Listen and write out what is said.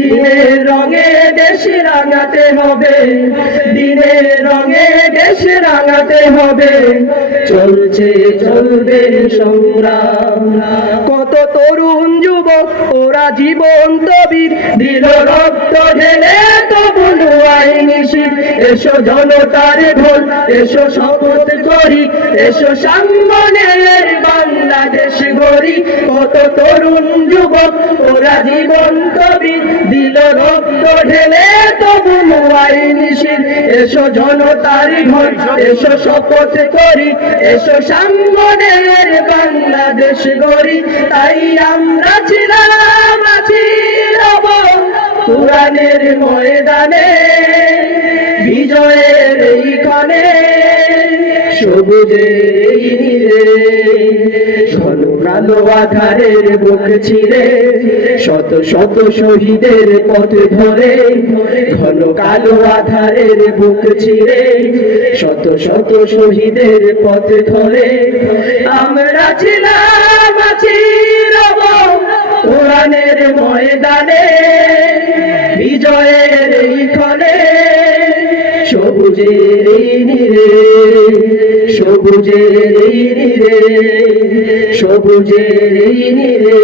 দিনের রঙে দেশ রাঙাতে হবে। দিনের রঙে দেশ রাঙাতে হবে। চলছে, চলবে সংগ্রাম। কত তরুণ যুবক, ওরা জীবন্ত বীর। দিল রক্ত ঢেলে তবু আইনি এসো জনতার ঢোল, এসো শপথ করি। এসো সামনের বাংলাদেশ গড়ি। কত তরুণ যুবক, ওরা জীবন কবি। দিল রক্ত ঢেলে তবু মোবাইল শীত এসো জনতার ঘর, এসো শপথ করি। এসো সামনে বাংলাদেশ গড়ি। তাই আমরা ছিলাম, আছি কোরআনের ময়দানে সবুজের নীরে শত শত শহীদের পথ ধরে ঘন কালো আধারের বুক ছিঁড়ে শত শত শহীদের পথ ধরে আমরা ছিলাম আছি ময়দানে, বিজয়ের সবুজের নীরে সবুজের নীরে সবুজের নীরে